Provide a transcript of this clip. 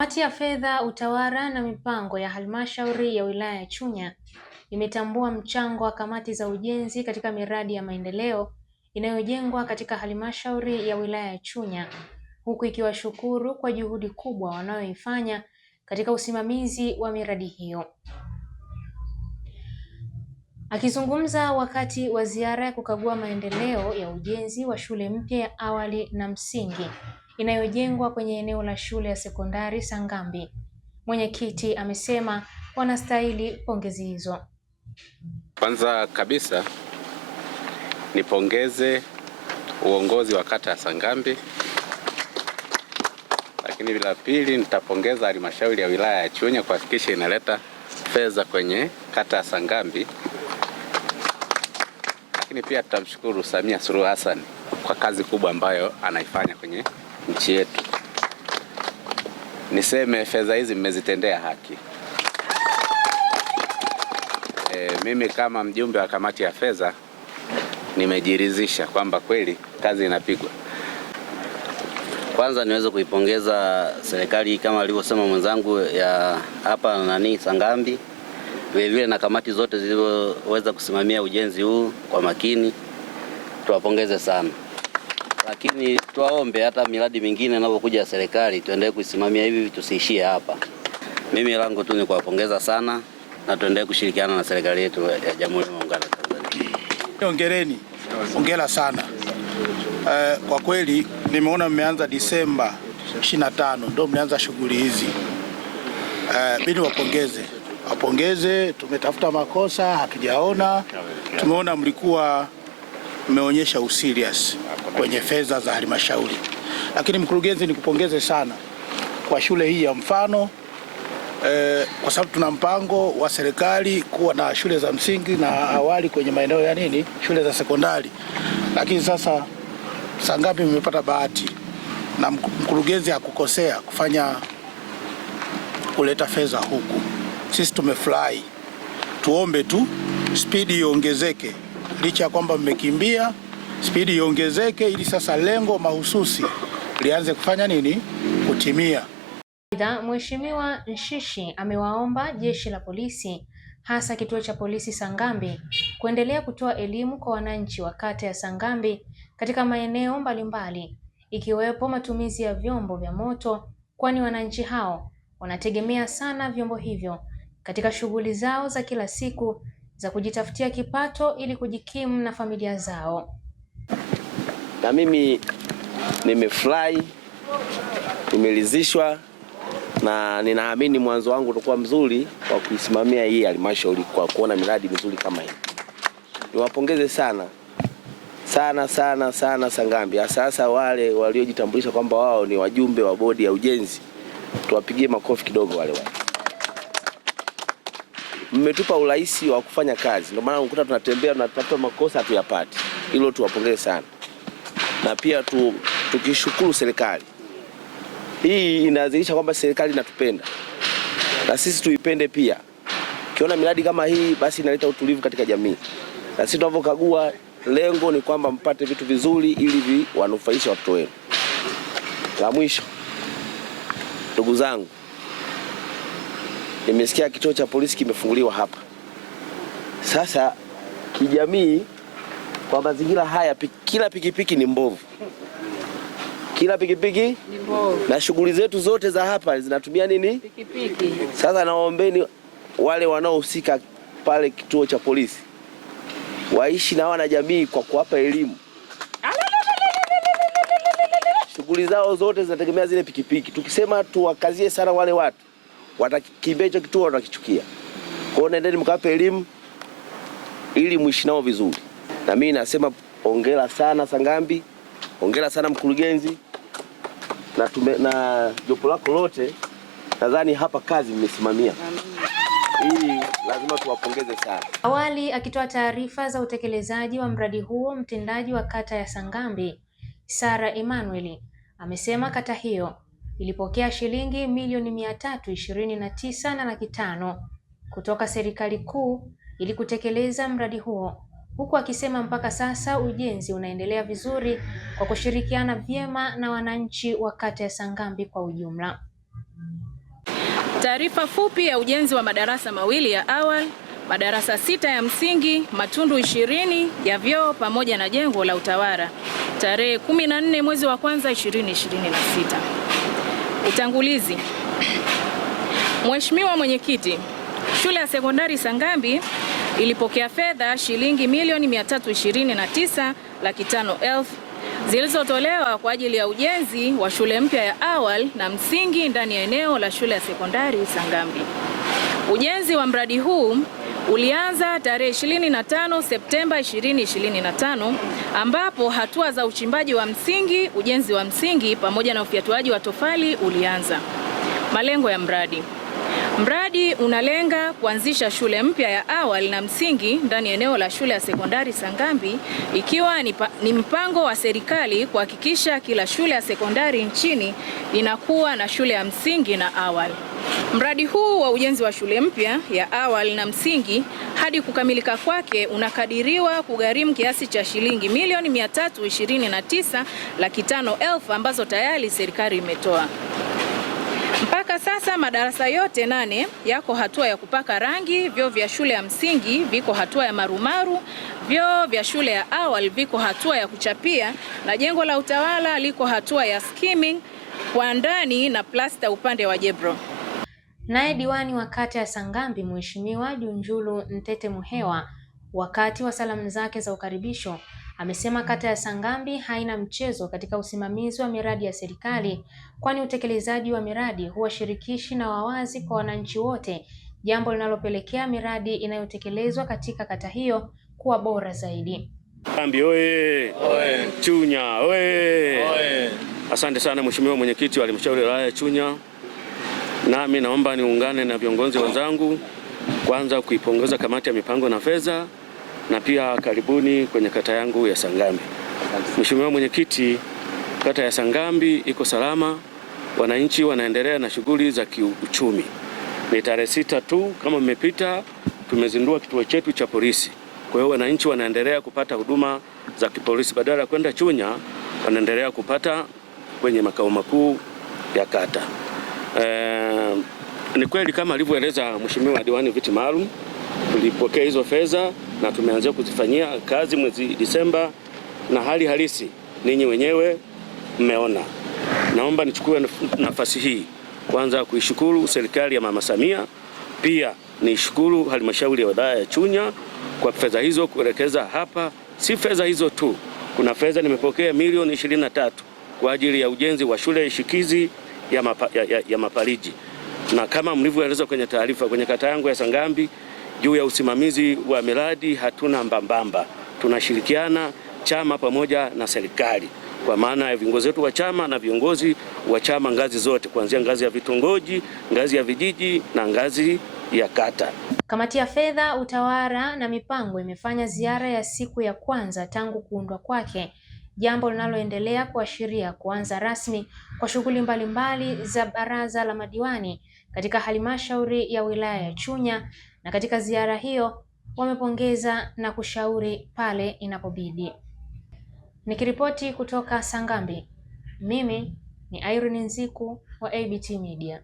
Kamati ya Fedha, Utawala na Mipango ya Halmashauri ya Wilaya ya Chunya imetambua mchango wa kamati za ujenzi katika miradi ya maendeleo inayojengwa katika halmashauri ya wilaya ya Chunya, huku ikiwashukuru kwa juhudi kubwa wanayoifanya katika usimamizi wa miradi hiyo. Akizungumza wakati wa ziara ya kukagua maendeleo ya ujenzi wa shule mpya ya awali na msingi inayojengwa kwenye eneo la shule ya sekondari Sangambi, mwenyekiti amesema wanastahili pongezi hizo. Kwanza kabisa nipongeze uongozi wa kata ya Sangambi, lakini bila pili nitapongeza halmashauri ya wilaya ya Chunya kuhakikisha inaleta fedha kwenye kata ya Sangambi, lakini pia tutamshukuru Samia Suluhu Hassan kwa kazi kubwa ambayo anaifanya kwenye nchi yetu. Niseme fedha hizi mmezitendea haki. Mimi kama mjumbe wa kamati ya fedha nimejiridhisha kwamba kweli kazi inapigwa. Kwanza niweze kuipongeza serikali kama alivyosema mwenzangu ya hapa Sangambi, vile na kamati zote zilizoweza kusimamia ujenzi huu kwa makini, tuwapongeze sana. Lakini tuwaombe hata miradi mingine inapokuja serikali tuendelee kuisimamia hivi, tusiishie hapa. Mimi langu tu ni kuwapongeza sana na tuendelee kushirikiana na serikali yetu ya Jamhuri ya Muungano wa Tanzania. Hongereni, hongera sana. Kwa kweli nimeona mmeanza Disemba 25 ndio mmeanza shughuli hizi. Mimi wapongeze, tumetafuta makosa hatujaona, tumeona mlikuwa mmeonyesha userious kwenye fedha za halmashauri. Lakini mkurugenzi, nikupongeze sana kwa shule hii ya mfano, kwa sababu tuna mpango wa serikali kuwa na shule za msingi na awali kwenye maeneo ya shule za sekondari. Lakini sasa Sangambi mmepata bahati na mkurugenzi hakukosea kuleta fedha huku. Sisi tumefurahi. Tuombe tu spidi iongezeke, licha ya kwamba mmekimbia, spidi iongezeke ili sasa lengo mahususi lianze kufanya kutimia. Aidha, Mheshimiwa Nshishi amewaomba Jeshi la Polisi, hasa kituo cha polisi Sangambi, kuendelea kutoa elimu kwa wananchi wa kata ya Sangambi katika maeneo mbalimbali ikiwepo matumizi ya vyombo vya moto, kwani wananchi hao wanategemea sana vyombo hivyo katika shughuli zao za kila siku za kujitafutia kipato ili kujikimu na familia zao. Na mimi nimefurahi, nimeridhishwa na ninaamini mwanzo wangu utakuwa mzuri wa kuisimamia hii halmashauri kwa kuona miradi mizuri kama hii. Niwapongeze sana Sangambi, sasa wale waliojitambulisha kwamba wao ni wajumbe wa bodi ya ujenzi, tuwapigie makofi kidogo wale. Mmetupa urahisi wa kufanya kazi, ndio maana ukuta tunatembea tunatafuta makosa hatuyapati. Hilo tuwapongeze sana. Na pia tukishukuru serikali. Hii inadhihirisha kwamba serikali inatupenda na sisi tuipende pia. Kiona miradi kama hii basi inaleta utulivu katika jamii. Na sisi tunapokagua, lengo ni kwamba mpate vitu vizuri ili wanufaishe watoto wenu. La mwisho, ndugu zangu, nimesikia kituo cha polisi kimefunguliwa hapa. Sasa kijamii, kwa mazingira haya kila pikipiki ni mbovu. Kila pikipiki ni mbovu. Na shughuli zetu zote za hapa zinatumia pikipiki. Sasa naombeni wale wanaohusika pale kituo cha polisi waishi na wanajamii kwa kuwapa elimu. Shughuli zao zote zinategemea zile pikipiki. Tukisema tuwakazie sana wale watu, watakimbia hicho kituo, watakichukia. Kwa hiyo nendeni mkawape elimu ili muishi nao vizuri. Na mimi nasema hongera sana Sangambi, hongera sana mkurugenzi na jopo lako lote. Nadhani hapa kazi mmesimamia. Hii lazima tuwapongeze sana. Awali akitoa taarifa za utekelezaji wa mradi huo, mtendaji wa kata ya Sangambi, Sara Emmanuel, amesema kata hiyo ilipokea shilingi milioni 329 na laki 5 kutoka serikali kuu ili kutekeleza mradi huo, huku akisema mpaka sasa ujenzi unaendelea vizuri kwa kushirikiana vyema na wananchi wa kata ya Sangambi kwa ujumla. taarifa fupi ya ujenzi wa madarasa mawili ya awali, madarasa 6 ya msingi, matundu 20 ya vyoo pamoja na jengo la utawala, tarehe 14 mwezi wa kwanza 2026. Utangulizi. Mheshimiwa Mwenyekiti, shule ya sekondari Sangambi ilipokea fedha shilingi milioni 329,500,000 zilizotolewa kwa ajili ya ujenzi wa shule mpya ya awali na msingi ndani ya eneo la shule ya sekondari Sangambi. Ujenzi wa mradi huu ulianza tarehe 25 Septemba 2025 ambapo hatua za uchimbaji wa msingi, ujenzi wa msingi pamoja na ufyatuaji wa tofali ulianza. Malengo ya mradi. Mradi unalenga kuanzisha shule mpya ya awali na msingi ndani ya eneo la shule ya sekondari Sangambi, ikiwa ni mpango wa serikali kuhakikisha kila shule ya sekondari nchini inakuwa na shule ya msingi na awali. Mradi huu wa ujenzi wa shule mpya ya awali na msingi hadi kukamilika kwake unakadiriwa kugharimu kiasi cha shilingi milioni 329,500,000 ambazo tayari serikali imetoa. Mpaka sasa madarasa yote 8 yako hatua ya kupaka rangi, vyoo vya shule ya msingi viko hatua ya marumaru, vyoo vya shule ya awali viko hatua ya kuchapia na jengo la utawala liko hatua ya skimming kwa ndani na plasta upande wa jebro. Naye diwani wa kata ya Sangambi Mheshimiwa Junjulu Ntete Muhewa, wakati wa salamu zake za ukaribisho, amesema kata ya Sangambi haina mchezo katika usimamizi wa miradi ya serikali, kwani utekelezaji wa miradi huwa shirikishi na wawazi kwa wananchi wote, jambo linalopelekea miradi inayotekelezwa katika kata hiyo kuwa bora zaidi. Sangambi oye! Oye! Chunya oye! Oye! Asante sana Mheshimiwa Mwenyekiti wa Halmashauri ya Wilaya ya Chunya. Nami naomba niungane na viongozi wenzangu kwanza kuipongeza kamati ya mipango na fedha na pia karibuni kwenye kata yangu ya Sangambi. Mheshimiwa Mwenyekiti, kata ya Sangambi iko salama, wananchi wanaendelea na shughuli za kiuchumi. Ni tarehe 6 tu kama mmepita tumezindua kituo chetu cha polisi. Kwa hiyo wananchi wanaendelea kupata huduma za kipolisi, badala ya kwenda Chunya wanaendelea kupata kwenye makao makuu ya kata. Ni kweli kama alivyoeleza Mheshimiwa Diwani viti maalum, tulipokea hizo fedha na tumeanza kuzifanyia kazi mwezi Disemba na hali halisi ninyi wenyewe mmeona. Naomba nichukue nafasi hii kwanza kuishukuru serikali ya Mama Samia, pia nishukuru halmashauri ya wilaya ya Chunya kwa fedha hizo kuelekeza hapa. Si fedha hizo tu, kuna fedha nimepokea milioni 23 kwa ajili ya ujenzi wa shule shikizi ya Mapaliji, na kama mlivyoeleza kwenye taarifa, kwenye kata yangu ya Sangambi juu ya usimamizi wa miradi hatuna mbambamba, tunashirikiana chama pamoja na serikali, kwa maana ya viongozi wetu wa chama na viongozi wa chama ngazi zote, kuanzia ngazi ya vitongoji, ngazi ya vijiji na ngazi ya kata. Kamati ya fedha, utawala na mipango imefanya ziara ya siku ya kwanza tangu kuundwa kwake, jambo linaloendelea kuashiria kuanza rasmi kwa shughuli mbalimbali za baraza la madiwani katika halmashauri ya wilaya ya Chunya, na katika ziara hiyo wamepongeza na kushauri pale inapobidi. Nikiripoti kutoka Sangambi, mimi ni Irene Nziku wa ABT Media.